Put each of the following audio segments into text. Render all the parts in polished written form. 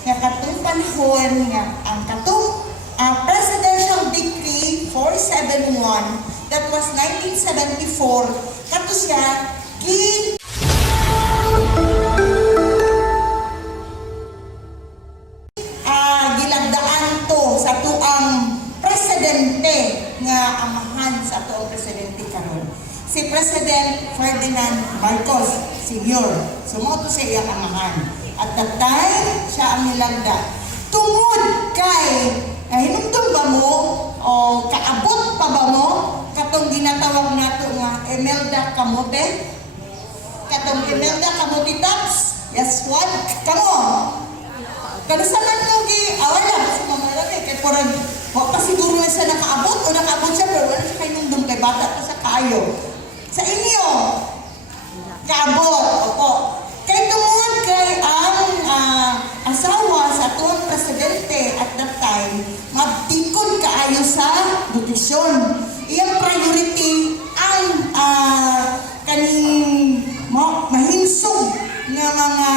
nga katong panahon nga ang katong Presidential Decree 471 that was 1974 kato siya gilagdaan to sa tuang presidente nga amahan sa tuang presidente karon si President Ferdinand Marcos Sr. Sumoto sa iyang amahan. At that time, siya ang nilagda. Tungod kay, hinumdum ba mo, o kaabot pa ba mo, katong ginatawag nato nga Imelda Camote? Katong Imelda Camote Taps? Yes, what? Kamo? Kanusaman nung wala, kasi mamalaki, kaya parang, pa siguro na siya nakaabot, o nakaabot siya, pero wala siya kayo nung kay bata pa sa kayo. Sa inyo, kaabot, opo. Kay tungod kay ang asawa sa tuwang presidente at that time, magtikod kaayo sa nutrisyon. Iyang priority ang kaning mahinsog nga mga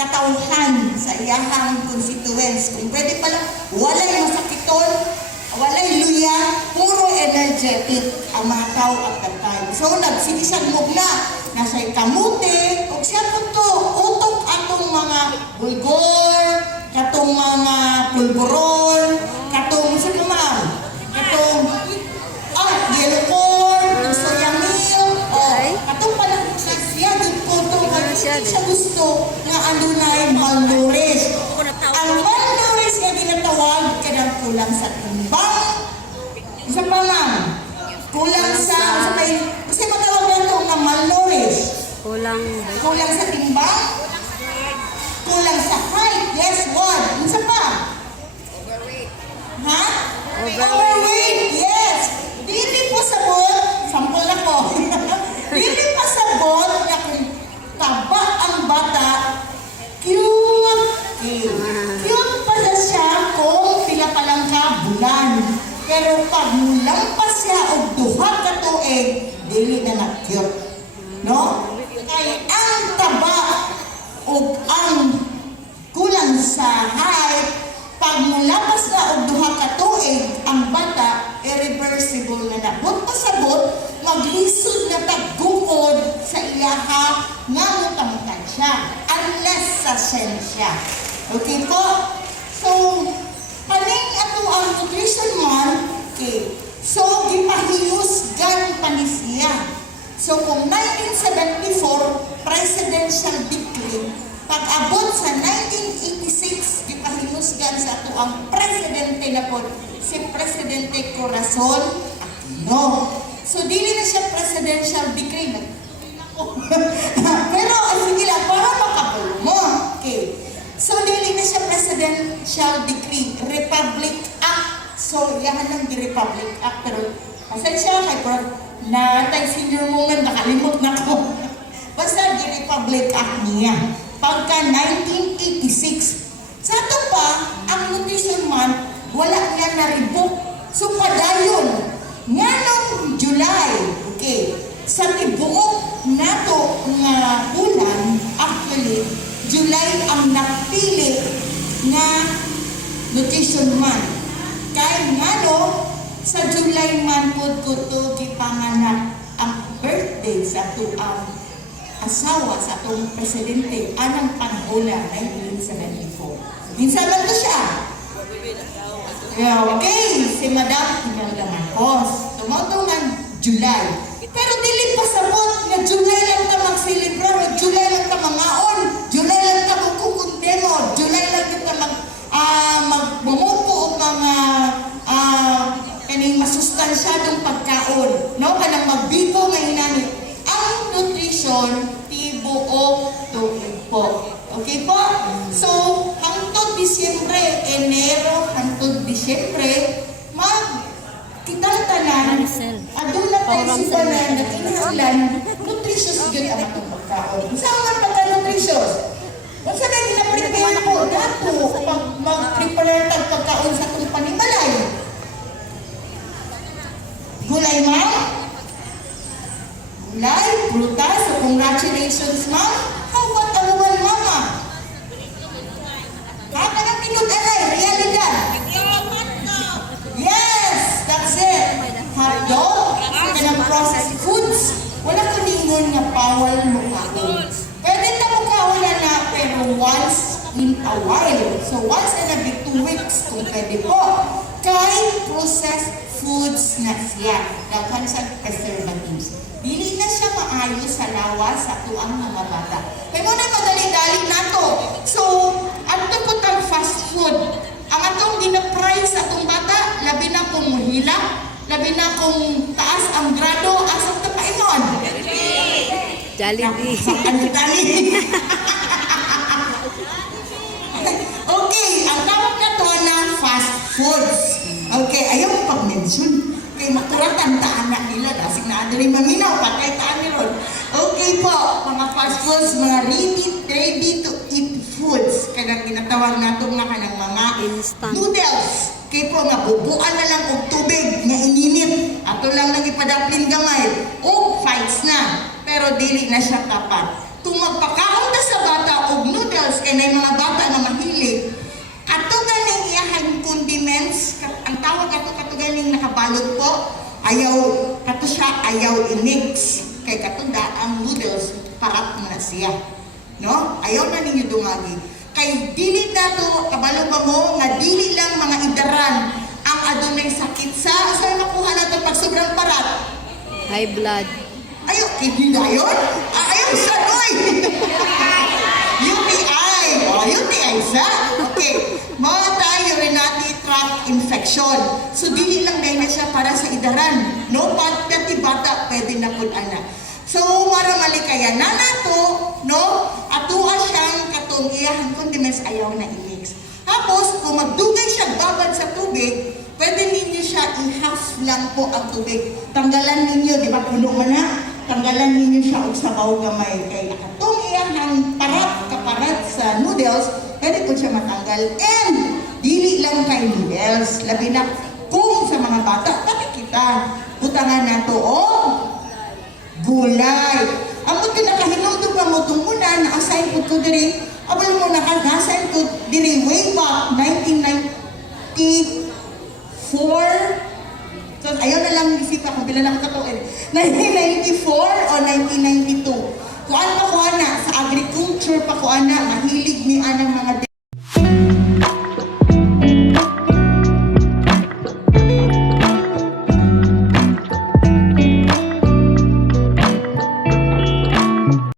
katawhan sa iyahang constituents. Kung pwede pala, walay masakiton, walay luya, puro energetic ang mga tao at that time. So, nagsigisan mo na siya'y kamuti, o siya po to, utok atong mga bulgor, katong mga pulburon, katong, sa naman, katong, yellow corn, soya milk, katong palang siya, din po to, siya gusto nga andunay malnourished. Ang malnourished nga ginatawag, kanang kulang sa timbang, isa pa lang, kulang sa kasi matawag na ito na malnourished. Kulang sa timbang, kulang sa height, yes, one. Isa pa? Overweight. Ha? Overweight, yes. Dili po sabot, sample ako. Dili pa sabot na kung taba ang bata, cute. Cute pa na siya kung pila pa lang ka bulan. Pero pag mulang pa siya o duha ka tuig, dili na na-cute. No? Kaya ang taba o ang kulang sa height, pag mulapas na o duha ka tuig, ang bata, irreversible na nabot pasabot, maglisod na taggukod sa iyaha nga mutamutan siya. Unless sa siya. Okay po? So, paning ato ang nutrition month, okay. So, gipahiyusgan pa ni siya. So, kung 1974, presidential decree, pag-abot sa 1986, gipahiyusgan sa ato ang presidente na po, si Presidente Corazon Aquino. So, dili na siya presidential decree. Pero, sige lang, para makabulo mo. Okay. So, dili na siya presidential decree, Republic Act. So, yan lang di Republic Act. Pero, pasensya kay Prof. Na tayo senior moment, nakalimot na ko. Basta di Republic Act niya. Pagka 1986. Sa ito pa, ang nutrition month, wala niya naribok. So, padayon. Nga nung July, okay, sa tibuok nato nga bulan, actually, July ang napili na nutrition month. Kaya nga no, sa July month po ko gipanganak ang birthday sa tuang asawa sa tuang presidente anang panahon na 1974. Minsan lang to siya. Okay, si Madam Imelda Marcos. Tumotong ng July. Pero dili pa sabot nga July lang ta mag-celebrate, July lang ta mangaon, July lang ta magkukundemo, July lang ta magbumupo o mga kaning masustansyadong pagkaon, no? Kanang magbigo ngayon namin. Ang nutrition, tibuok tuig po. Okay po? So, hangtod Disyembre, Enero, hangtod Disyembre, kitang tanan, adun na tayo si tanan, nakinahanglan, nutritious good ang atong pagkaon. Saan nga pagka-nutritious? Kung saan na gina-prepare po nato pag mag-prepare tag pagkaon sa itong panimalay? Gulay, ma'am? Gulay, prutas, so congratulations, ma'am. How about aluman, mama? Ha? reason nga bawal mo kaon. Pwede na mo kaon na pero once in a while. So once in every 2 weeks kung pwede po. Kay processed foods na siya. Daghan sa preservatives. Dili na siya maayo sa lawas sa tuang mga bata. Kaya muna madali-dali na to. So, ato po tang fast food. Ang atong ginapry sa atong bata, labi na kung muhila, labi na kung taas ang grado, asang tapaingon. Jollibee. Ano dali? Okay, ang tawag na to na fast foods. Okay, ayaw mo pag-mention. Kay maturatan taan na nila. Dasig na adari maminaw, patay taan nila. Okay po, mga fast foods, mga ready to eat foods. Kaya ginatawag natong na kanang mga Instant noodles. Kaya po nga, bubuan na lang og tubig nga ininit. Ato lang nang ipadaplin gamay. O fights na. Pero dili na siya tapat. Kung magpakaon na sa bata og noodles, kaya na yung mga bata na mahilig, ato ganing iyahang condiments, ang tawag ato ganing nakabalot po, kato siya ayaw i-mix. Kay katunda ang noodles, parat na siya. No? Ayaw na ninyo dumagi. Kay dili na to, kabalo ba mo, nga dili lang mga idaran ang adunay sakit sa, saan makuha na to pag sobrang parat? high blood. Ayaw, hindi na yun? Ayaw sa noy! UTI! O, UTI sa? Okay. Mga tayo urinary tract infection. So, dili lang dahil na siya para sa idaran. No? Pati bata, pwede na po anak. So, mara malikaya na nato, no? Atua siyang katong iyahang condiments ayaw na i-mix. Tapos, kung magdugay siya babad sa tubig, pwede ninyo siya i-half lang po ang tubig. Tanggalan ninyo, di ba puno mo na? Tanggalan ninyo siya og sabaw gamay. Kaya katong iyahang kaparat sa noodles, pwede po siya matanggal. And, dili lang kay noodles. Labi na kung sa mga bata, pati kita, butangan na to, gulay. Ang mo pinakahinumdog ang mutong muna, na-assign ko diri, abal mo naka-assign ko diri way back 1994. So, ayaw na lang isipa kung bila lang katuin. 1994 o 1992. Kuan pa ko na, sa agriculture pa ko na, mahilig ni anang mga